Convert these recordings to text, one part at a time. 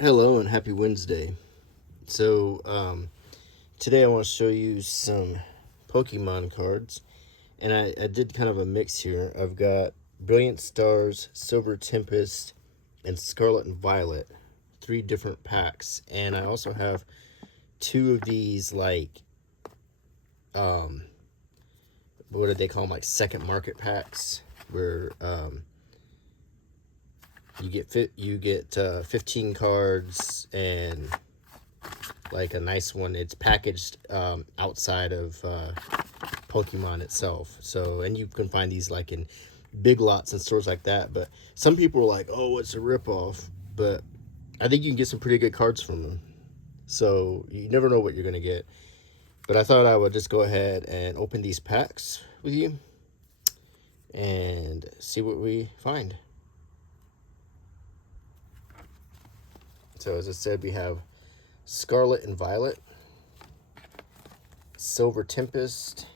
Hello and happy Wednesday. Today I want to show you some Pokemon cards, and I did kind of a mix here. I've got Brilliant Stars, Silver Tempest, and Scarlet and Violet, three different packs, and I also have two of these um, what do they call them, like second market packs, where you get 15 cards and like a nice one. It's packaged outside of Pokemon itself. So, and you can find these like in big lots and stores like that. But some people are like, "Oh, it's a ripoff." But I think you can get some pretty good cards from them. So you never know what you're gonna get. But I thought I would just go ahead and open these packs with you and see what we find. So as I said, we have Scarlet and Violet, Silver Tempest,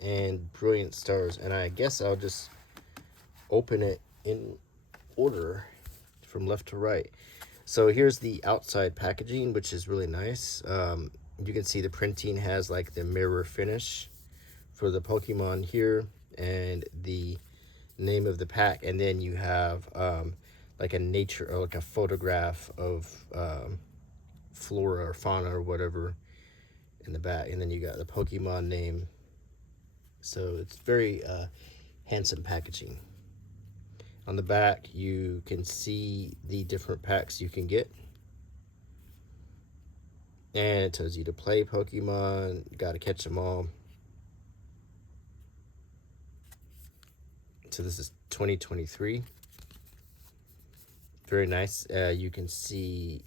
and Brilliant Stars. And I guess I'll just open it in order from left to right. So here's the outside packaging, which is really nice. You can see the printing has like the mirror finish for the Pokemon here and the name of the pack. And then you have like a nature or like a photograph of flora or fauna or whatever in the back. And then you got the Pokemon name. So it's very handsome packaging. On the back, you can see the different packs you can get. And it tells you to play Pokemon, you gotta catch them all. So this is 2023. Very nice. You can see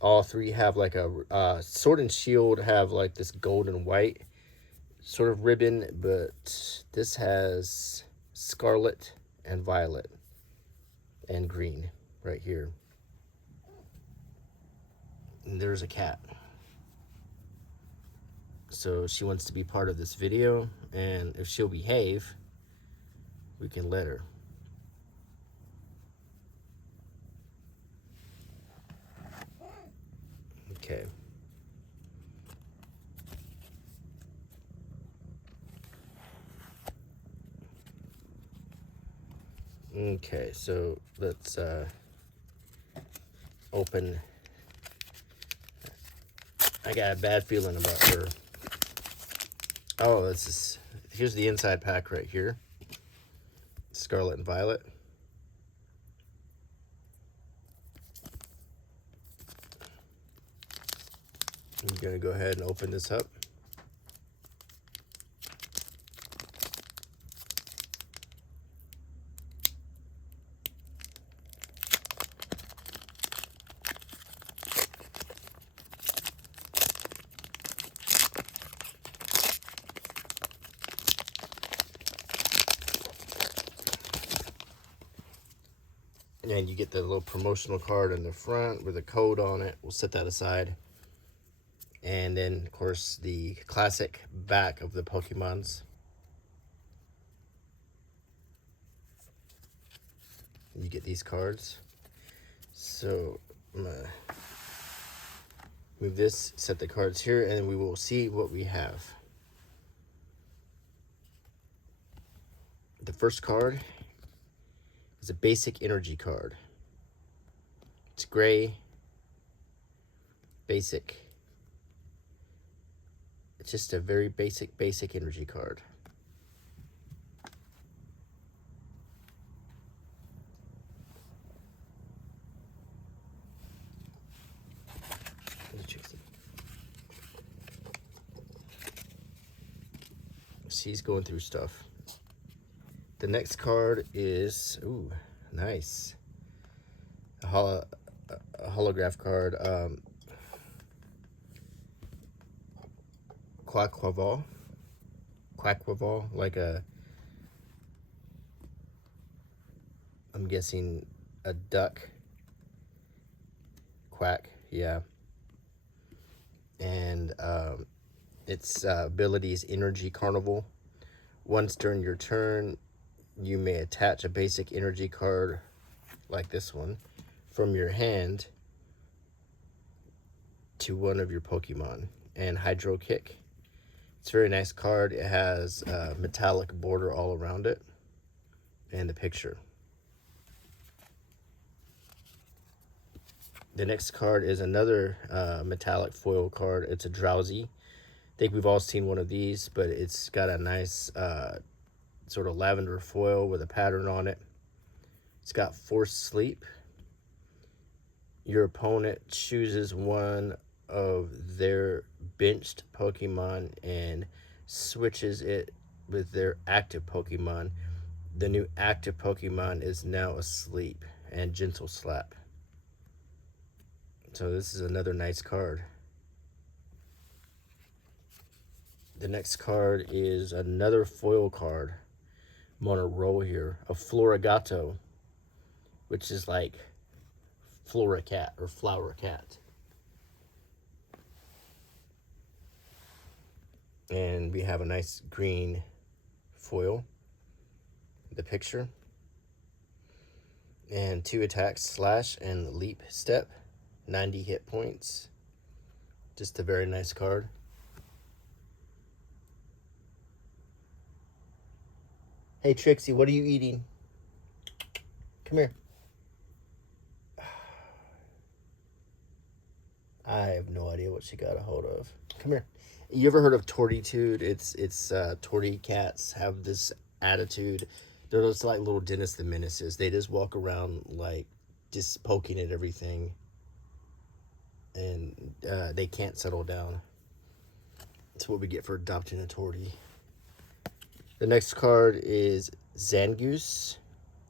all three have like a Sword and Shield have like this gold and white sort of ribbon, but this has Scarlet and Violet and green right here. And there's a cat. So she wants to be part of this video, and if she'll behave, we can let her. Okay. Okay, so let's open. I got a bad feeling about her. Oh, here's the inside pack right here. Scarlet and Violet. I'm gonna go ahead and open this up. And you get the little promotional card in the front with a code on it. We'll set that aside. And then, of course, the classic back of the Pokemons. You get these cards. So I'm gonna move this, set the cards here, and we will see what we have. The first card is a basic energy card. It's gray, basic. It's just a very basic energy card. She's going through stuff. The next card is, ooh, nice. A holograph card. Quackquaval, like I'm guessing a duck. Quack, yeah. And its ability is Energy Carnival. Once during your turn, you may attach a basic energy card like this one from your hand to one of your Pokemon. And Hydro Kick. It's a very nice card. It has a metallic border all around it. And the picture. The next card is another metallic foil card. It's a Drowsy. I think we've all seen one of these, but it's got a nice sort of lavender foil with a pattern on it. It's got Force Sleep. Your opponent chooses one of their benched Pokemon and switches it with their active Pokemon. The new active Pokemon is now asleep, and Gentle Slap. So this is another nice card. The next card is another foil card. I'm on a roll here. A Florigato, which is like Flora Cat or Flower Cat. And we have a nice green foil. The picture. And 2 attacks, Slash and Leap Step. 90 hit points. Just a very nice card. Hey Trixie, what are you eating? Come here. I have no idea what she got a hold of. Come here. You ever heard of Tortitude? It's Torty cats have this attitude. They're just like little Dennis the Menaces. They just walk around like just poking at everything. And they can't settle down. That's what we get for adopting a Torty. The next card is Zangoose.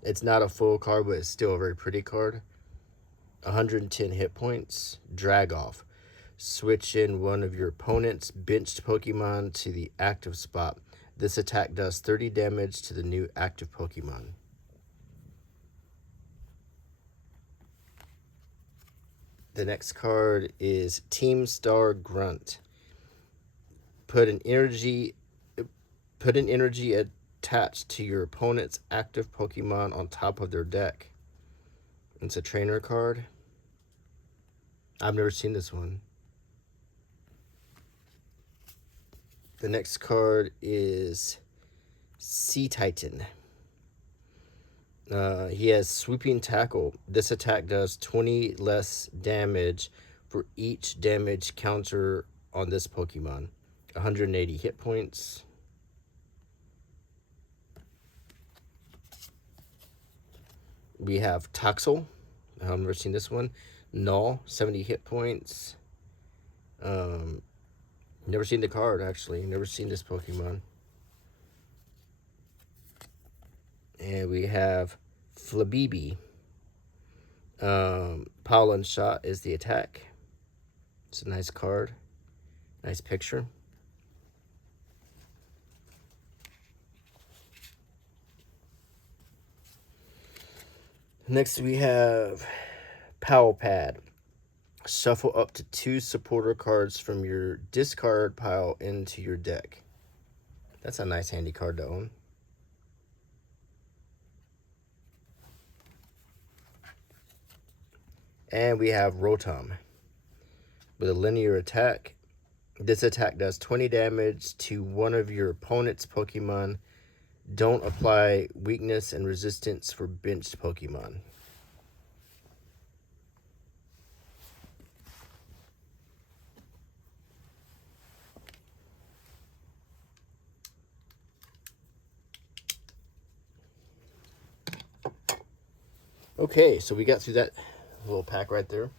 It's not a full card, but it's still a very pretty card. 110 hit points. Drag Off. Switch in one of your opponent's benched Pokemon to the active spot. This attack does 30 damage to the new active Pokemon. The next card is Team Star Grunt. Put an energy attached to your opponent's active Pokemon on top of their deck. It's a trainer card. I've never seen this one. The next card is Sea Titan. He has Sweeping Tackle. This attack does 20 less damage for each damage counter on this Pokemon. 180 hit points. We have Toxel. I've never seen this one. Null, 70 hit points. Never seen the card, actually. Never seen this Pokemon. And we have Flabibi. Pollen Shot is the attack. It's a nice card. Nice picture. Next we have Powell Pad. Shuffle up to 2 supporter cards from your discard pile into your deck. That's a nice handy card to own. And we have Rotom with a linear attack. This attack does 20 damage to one of your opponent's Pokemon. Don't apply weakness and resistance for benched Pokemon. Okay, so we got through that little pack right there.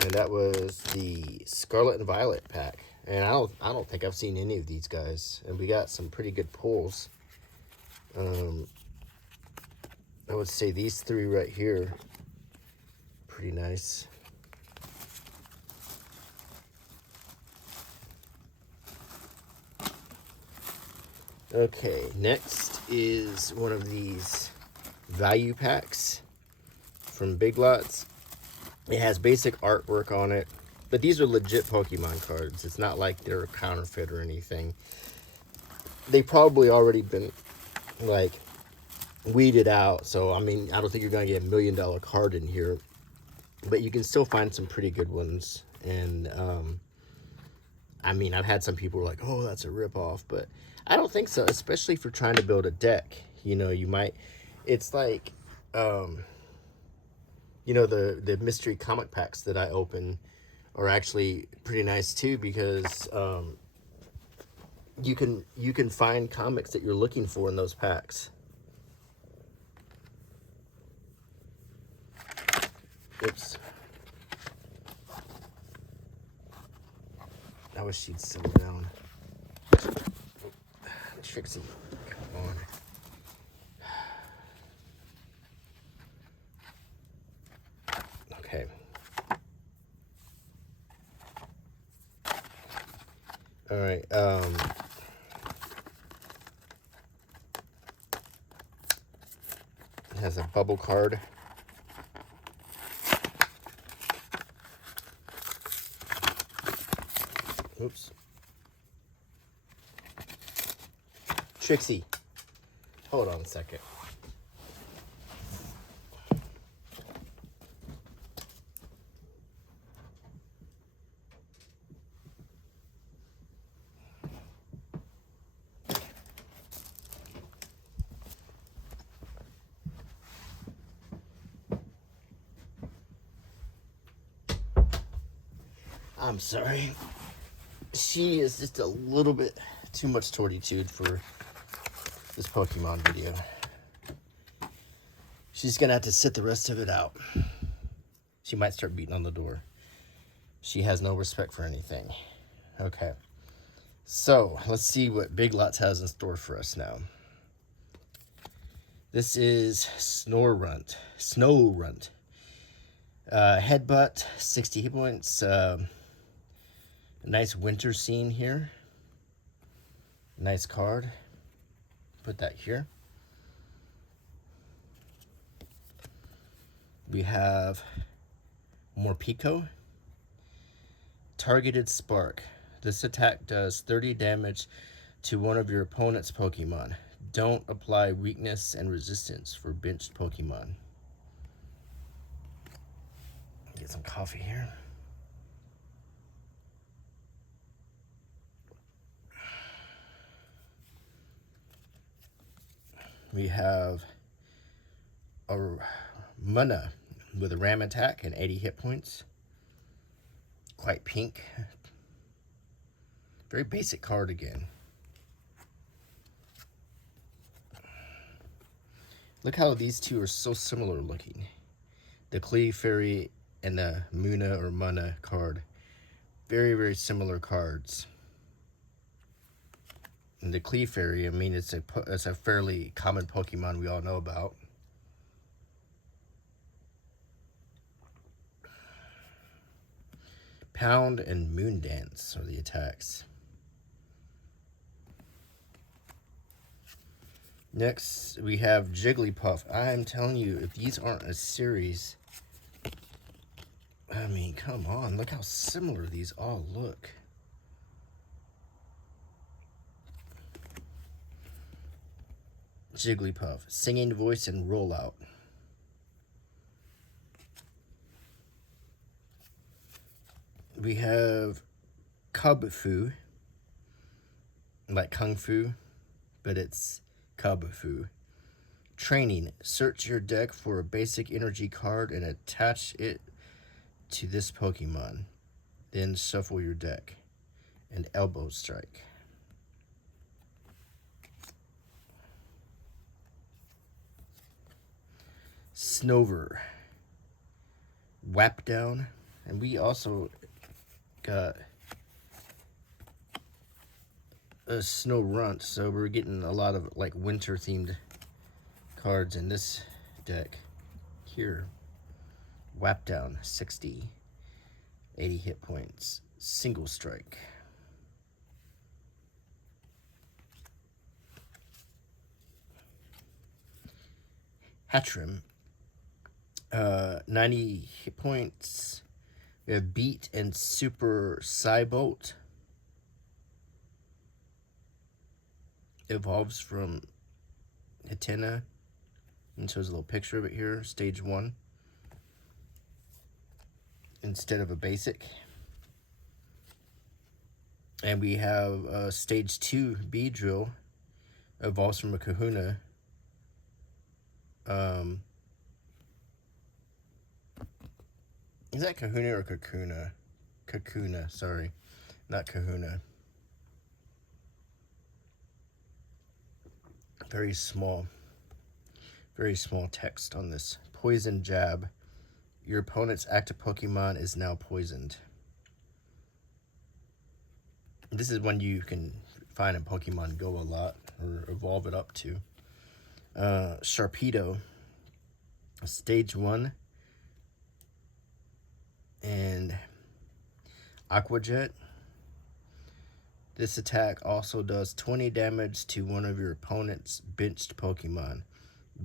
And that was the Scarlet and Violet pack. And I don't think I've seen any of these guys. And we got some pretty good pulls. I would say these 3 right here, pretty nice. Okay, next is one of these value packs from Big Lots. It has basic artwork on it, but these are legit Pokemon cards. It's not like they're a counterfeit or anything. They've probably already been like weeded out, so I mean, I don't think you're gonna get $1 million card in here. but you can still find some pretty good ones. And I mean, I've had some people who are like, oh, that's a ripoff, but I don't think so, especially if you're trying to build a deck. You know, you might, it's like, you know, the mystery comic packs that I open are actually pretty nice too, because you can find comics that you're looking for in those packs. Oops. I wish she'd settle down. Trixie, come on. Okay. All right. It has a bubble card. Oops. Trixie, hold on a second. I'm sorry. She is just a little bit too much tortitude for this Pokemon video. She's gonna have to sit the rest of it out. She might start beating on the door. She has no respect for anything. Okay. So, let's see what Big Lots has in store for us now. This is Snorunt. Headbutt, 60 hit points. A nice winter scene here. Nice card. Put that here. We have Morpeko. Targeted Spark. This attack does 30 damage to one of your opponent's Pokemon. Don't apply weakness and resistance for benched Pokemon. Get some coffee here. We have a Munna with a ram attack and 80 hit points. Quite pink. Very basic card again. Look how these two are so similar looking. The Clefairy and the Munna card. Very, very similar cards. And the Clefairy, I mean, it's a fairly common Pokemon we all know about. Pound and Moon Dance are the attacks. Next, we have Jigglypuff. I'm telling you, if these aren't a series, I mean, come on. Look how similar these all look. Jigglypuff, Singing Voice and Rollout. We have Cub-Fu, like Kung Fu, but it's Cub-Fu. Training, search your deck for a basic energy card and attach it to this Pokemon. Then shuffle your deck. And Elbow Strike. Snover, Whap Down, and we also got a Snorunt, so we're getting a lot of like winter themed cards in this deck here. Whap Down, 60, 80 hit points, Single Strike. Hatchrim, 90 hit points. We have Beat and Super Psybolt. Evolves from Hitena. And shows a little picture of it here. Stage 1. instead of a basic. And we have a stage 2 Beedrill, evolves from a Kahuna. Is that Kahuna or Kakuna? Kakuna, sorry, not Kahuna. Very small text on this. Poison jab. Your opponent's active Pokemon is now poisoned. This is one you can find in Pokemon Go a lot, or evolve it up to. Sharpedo, stage 1, and Aqua Jet. This attack also does 20 damage to one of your opponent's benched Pokemon.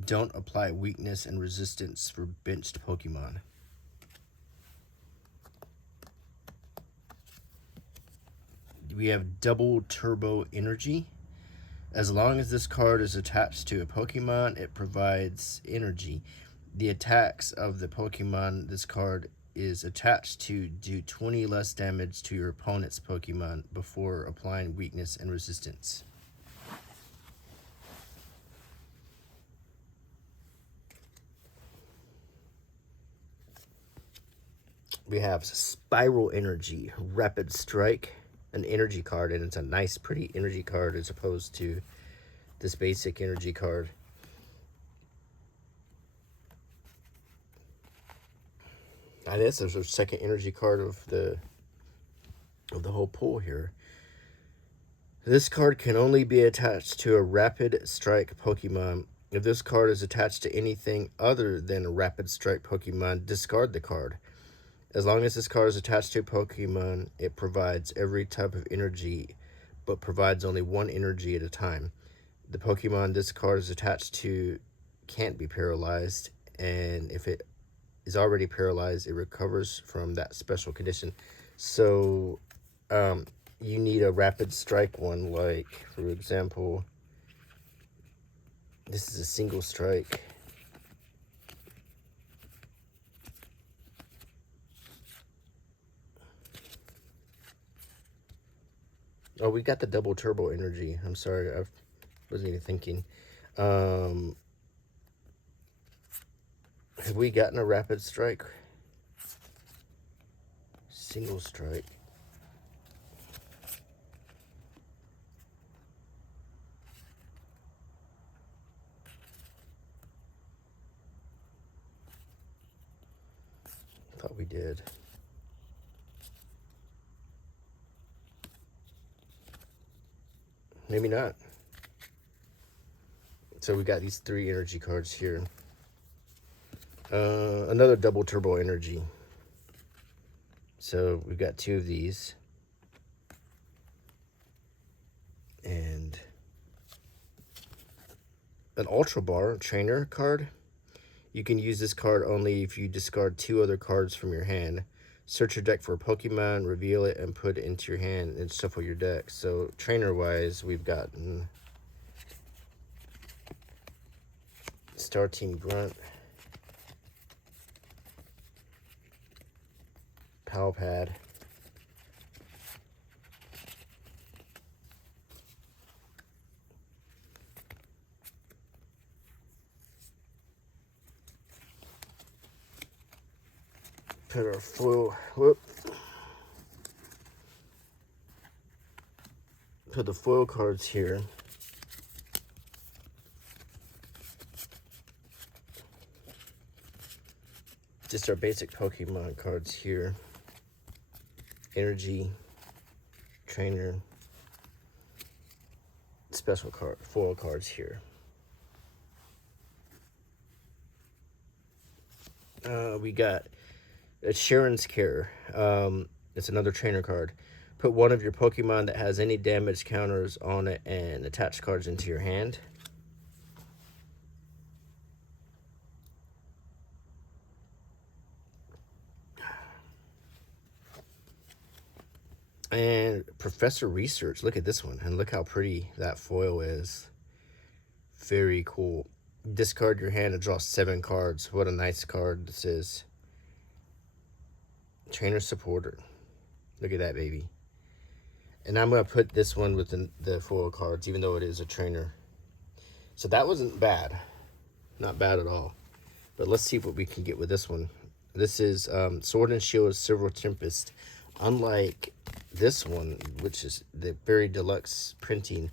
Don't apply weakness and resistance for benched Pokemon. We have Double Turbo Energy. As long as this card is attached to a Pokemon, it provides energy. The attacks of the Pokemon this card is attached to do 20 less damage to your opponent's Pokemon before applying weakness and resistance. We have Spiral Energy, Rapid Strike, an energy card, and it's a nice, pretty energy card as opposed to this basic energy card. I guess there's a second energy card of the whole pool here. This card can only be attached to a Rapid Strike Pokemon. If this card is attached to anything other than a Rapid Strike Pokemon, discard the card. As long as this card is attached to a Pokemon, it provides every type of energy, but provides only one energy at a time. The Pokemon this card is attached to can't be paralyzed, and if it is already paralyzed, it recovers from that special condition. So, you need a Rapid Strike one, like, for example, this is a single strike. Oh, we got the Double Turbo Energy. I'm sorry, I wasn't even thinking. Have we gotten a Rapid Strike? Single strike. Thought we did. Maybe not. So we got these 3 energy cards here. Another Double Turbo Energy. So we've got 2 of these. And an Ultra Bar Trainer card. You can use this card only if you discard 2 other cards from your hand. Search your deck for a Pokemon, reveal it, and put it into your hand and shuffle your deck. So trainer-wise, we've gotten Star Team Grunt, Palpad, put our foil, put the foil cards here. Just our basic Pokemon cards here. Energy, Trainer, special card, foil cards here. We got a Sharon's Care. It's another trainer card. Put one of your Pokemon that has any damage counters on it and attach cards into your hand. And Professor Research, look at this one, and look how pretty that foil is. Very cool. Discard your hand and draw 7 cards. What a nice card this is. Trainer supporter. Look at that, baby. And I'm going to put this one with the foil cards, even though it is a trainer. So that wasn't bad. Not bad at all. But let's see what we can get with this one. This is Sword and Shield Silver Tempest. Unlike this one, which is the very deluxe printing,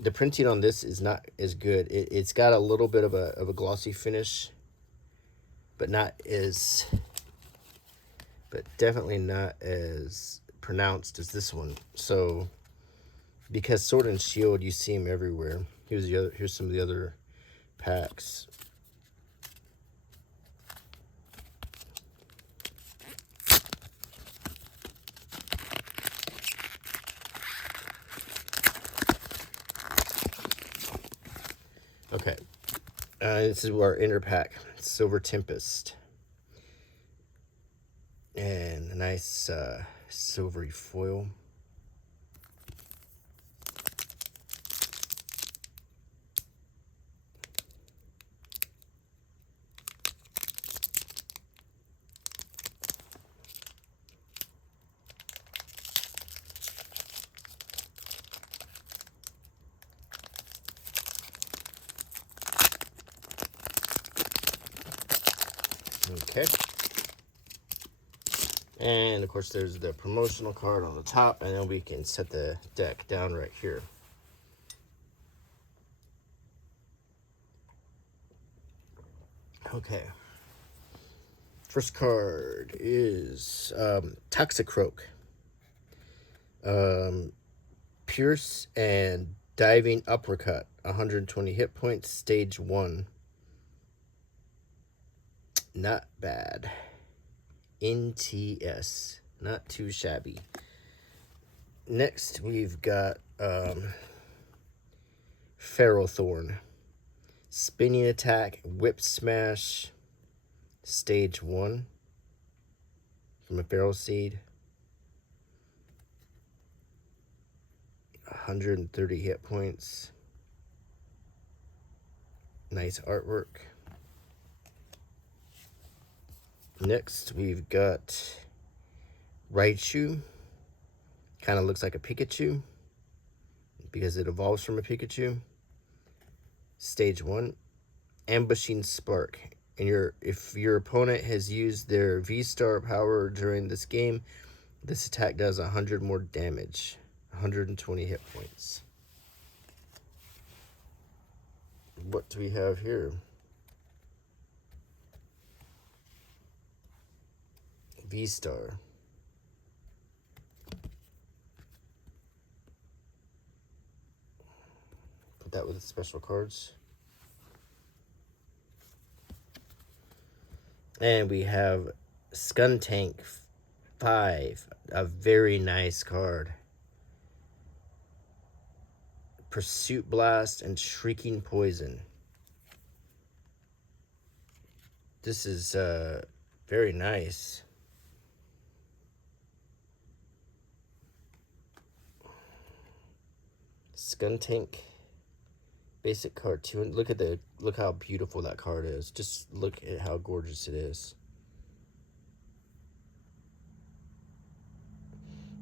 the printing on this is not as good. It's got a little bit of a glossy finish, but definitely not as pronounced as this one. So because Sword and Shield, you see them everywhere. Here's some of the other packs. Okay, this is our inner pack, Silver Tempest, and a nice silvery foil. Okay. And of course there's the promotional card on the top, and then we can set the deck down right here. Okay. First card is Toxicroak. Pierce and Diving Uppercut. 120 hit points, stage 1. Not bad. NTS. Not too shabby. Next, we've got Ferrothorn. Spinning Attack, Whip Smash, stage 1. From a Feral Seed. 130 hit points. Nice artwork. Next, we've got Raichu. Kind of looks like a Pikachu because it evolves from a Pikachu. Stage 1. Ambushing Spark. And if your opponent has used their V-Star power during this game, this attack does 100 more damage. 120 hit points. What do we have here? V-Star. Put that with the special cards. And we have Skuntank 5. A very nice card. Pursuit Blast and Shrieking Poison. This is very nice. Skuntank basic card 2. And look how beautiful that card is. Just look at how gorgeous it is.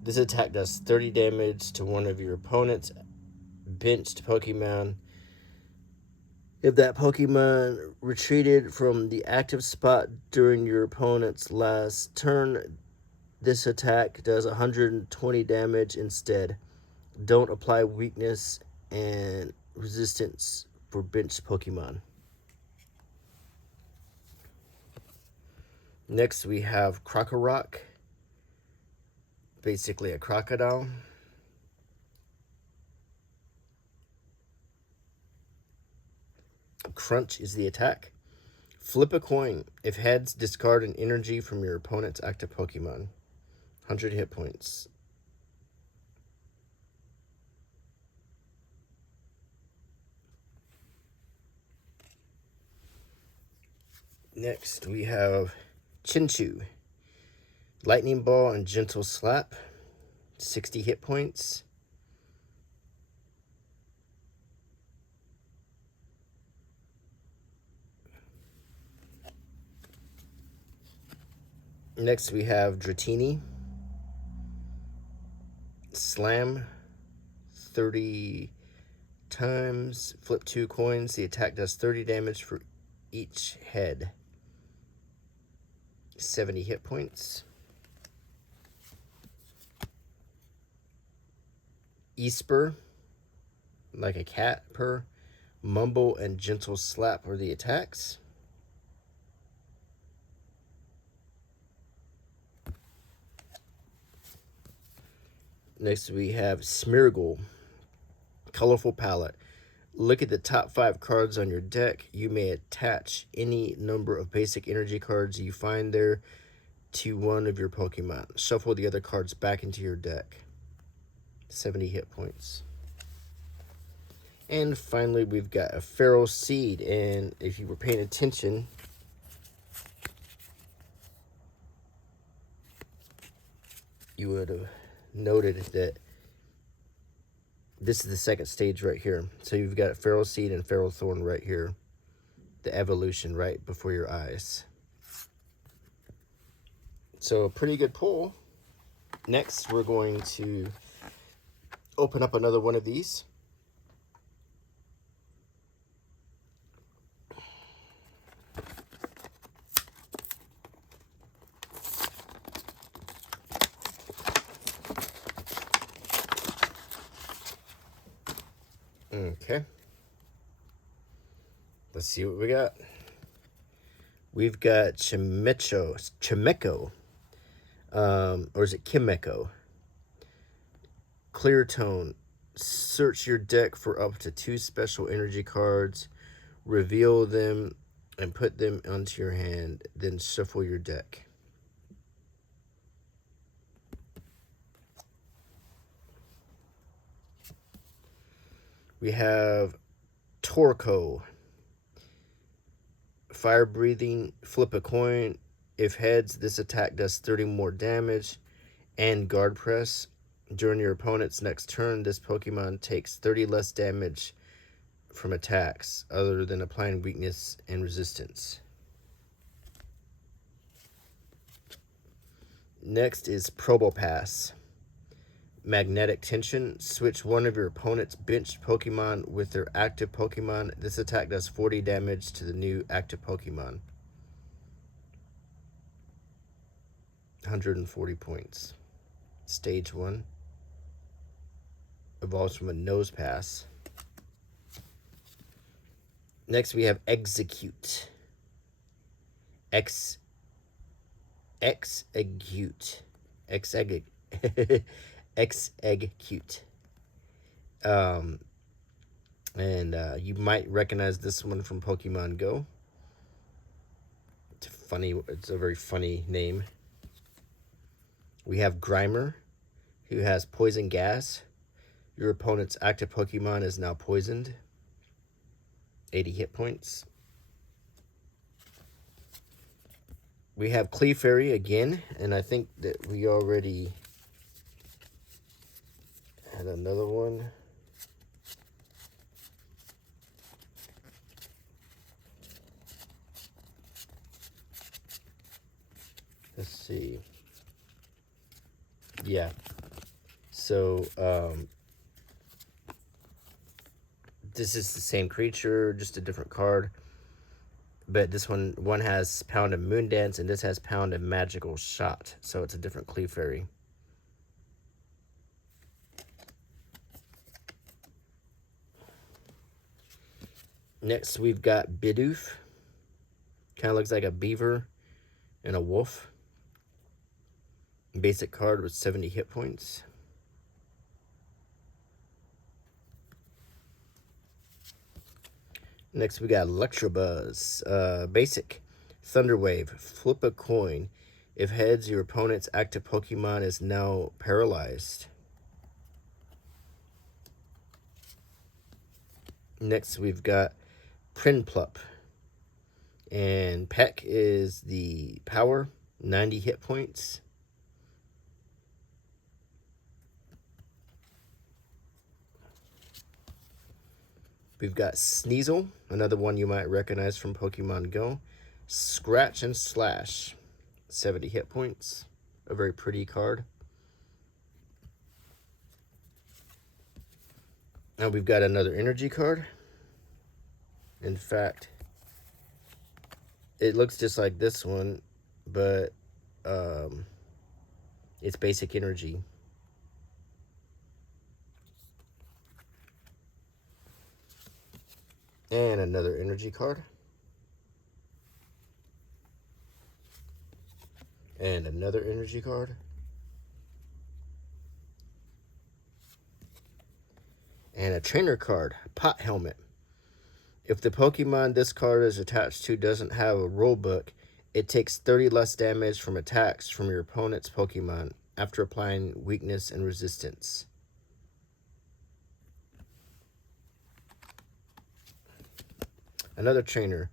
This attack does 30 damage to one of your opponent's benched Pokemon. If that Pokemon retreated from the active spot during your opponent's last turn, this attack does 120 damage instead. Don't apply weakness and resistance for benched Pokemon. Next, we have Krokorok. Basically a crocodile. Crunch is the attack. Flip a coin. If heads, discard an energy from your opponent's active Pokemon. 100 hit points. Next, we have Chinchou. Lightning Ball and Gentle Slap. 60 hit points. Next we have Dratini. Slam 30 times. Flip 2 coins. The attack does 30 damage for each head. 70 hit points. Esper, like a cat purr. Mumble and Gentle Slap are the attacks. Next we have Smeargle, Colorful Palette. Look at the top 5 cards on your deck. You may attach any number of basic energy cards you find there to one of your Pokemon. Shuffle the other cards back into your deck. 70 hit points. And finally, we've got a Feral Seed. And if you were paying attention, you would have noted that this is the second stage right here. So you've got Feral Seed and Feral Thorn right here. The evolution right before your eyes. So pretty good pull. Next, we're going to open up another one of these. Okay. Let's see what we got. We've got Chimecho. Or is it Kimeko? Clear Tone. Search your deck for up to 2 special energy cards. Reveal them and put them onto your hand. Then shuffle your deck. We have Torkoal. Fire breathing. Flip a coin. If heads, this attack does 30 more damage. And guard press. During your opponent's next turn, this Pokemon takes 30 less damage from attacks other than applying weakness and resistance. Next is Probopass. Magnetic Tension. Switch one of your opponent's benched Pokemon with their active Pokemon. This attack does 40 damage to the new active Pokemon. 140 points. Stage 1. Evolves from a Nose Pass. Next we have Execute. Execute. Execute. You might recognize this one from Pokemon Go. It's a very funny name. We have Grimer, who has Poison Gas. Your opponent's active Pokemon is now poisoned. 80 hit points. We have Clefairy again, and I think that we already had another one. Let's see. Yeah. So, this is the same creature, just a different card. But this one has Pound and Moon Dance, and this has Pound and Magical Shot. So it's a different Clefairy. Next, we've got Bidoof. Kind of looks like a beaver and a wolf. Basic card with 70 hit points. Next, we got Electabuzz. Basic. Thunderwave. Flip a coin. If heads, your opponent's active Pokemon is now paralyzed. Next, we've got Prinplup. And Peck is the power. 90 hit points. We've got Sneasel, another one you might recognize from Pokemon Go. Scratch and Slash. 70 hit points. A very pretty card. Now we've got another energy card. In fact, it looks just like this one, but it's basic energy. And another energy card. And another energy card. And a trainer card, Pot Helmet. If the Pokemon this card is attached to doesn't have a rule book, it takes 30 less damage from attacks from your opponent's Pokemon after applying weakness and resistance. Another trainer,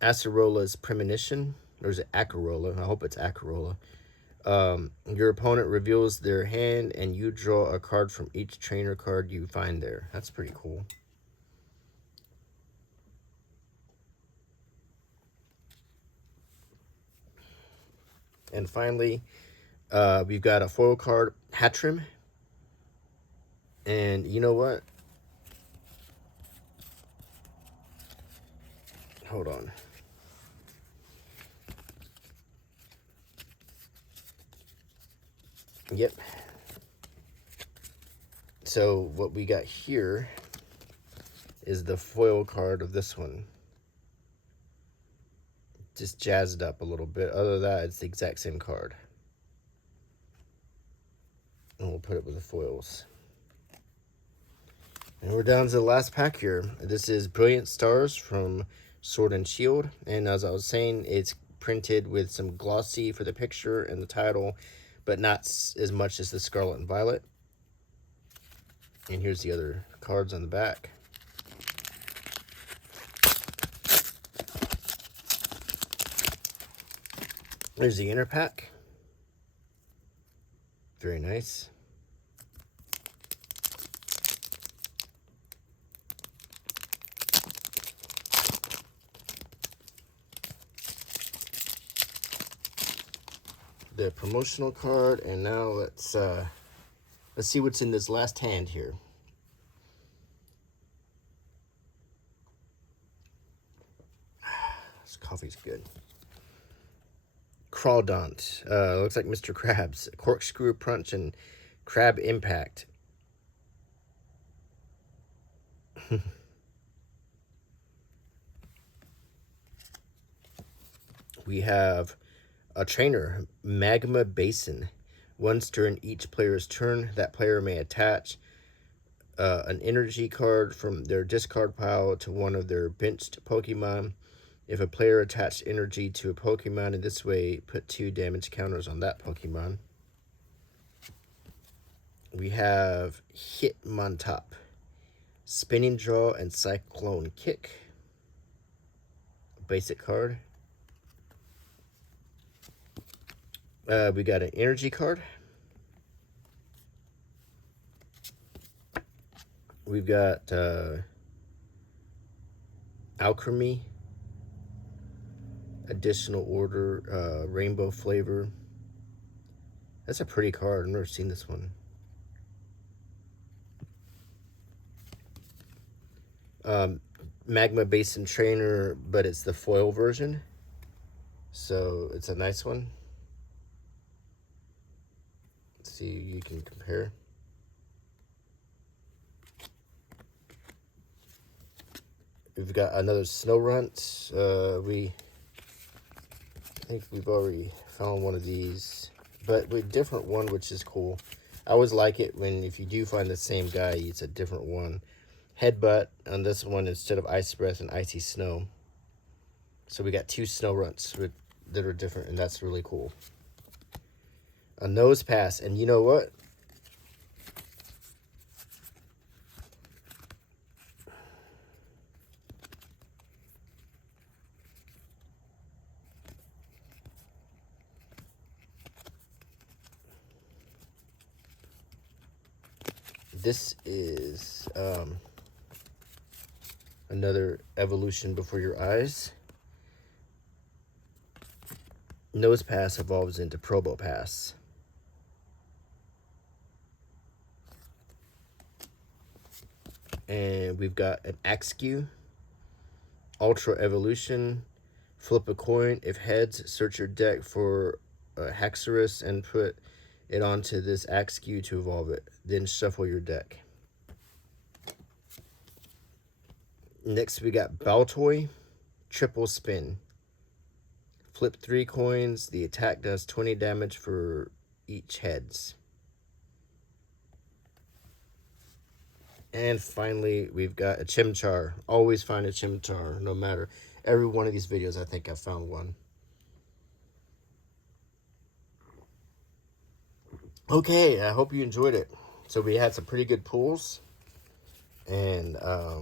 Acerola's Premonition, or is it Acerola? I hope it's Acerola. Your opponent reveals their hand and you draw a card from each trainer card you find there. That's pretty cool. And finally, we've got a foil card, Hatrim. And you know what? Hold on. Yep. So what we got here is the foil card of this one. Just jazzed up a little bit. Other than that, it's the exact same card. And we'll put it with the foils. And we're down to the last pack here. This is Brilliant Stars from Sword and Shield. And as I was saying, it's printed with some glossy for the picture and the title, but not as much as the Scarlet and Violet. And here's the other cards on the back. There's the inner pack. Very nice. The promotional card, and now let's see what's in this last hand here. This coffee's good. Crawdont. Looks like Mr. Krabs. Corkscrew Punch and Crab Impact. We have a trainer, Magma Basin. Once during each player's turn, that player may attach an energy card from their discard pile to one of their benched Pokemon. If a player attached energy to a Pokemon in this way, put 2 damage counters on that Pokemon. We have Hitmontop, Spinning Draw, and Cyclone Kick. Basic card. We got an energy card. We've got Alchemy, Additional Order, Rainbow Flavor. That's a pretty card. I've never seen this one. Magma Basin Trainer, but it's the foil version. So it's a nice one. Let's see, you can compare. We've got another Snorunt. I think we've already found one of these, but with a different one, which is cool. I always like it when if you do find the same guy, it's a different one. Headbutt on this one instead of Ice Breath and Icy Snow. So we got 2 Snowrunts that are different, and that's really cool. A Nose Pass, and you know what? This is another evolution before your eyes. Nose Pass evolves into Probo Pass. And we've got an Axew, Ultra Evolution. Flip a coin. If heads, search your deck for a Haxorus and put it onto this Axew to evolve it. Then shuffle your deck. Next we got Baltoy, Triple Spin. Flip 3 coins. The attack does 20 damage for each heads. And finally, we've got a Chimchar. Always find a Chimchar, no matter. Every one of these videos, I think I found one. Okay, I hope you enjoyed it. So we had some pretty good pulls. And I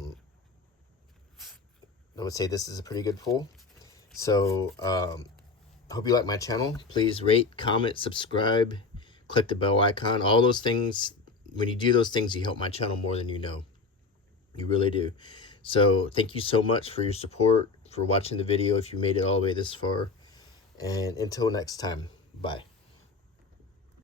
would say this is a pretty good pull. So I hope you like my channel. Please rate, comment, subscribe, click the bell icon. All those things, when you do those things, you help my channel more than you know. You really do. So thank you so much for your support, for watching the video if you made it all the way this far. And until next time, bye.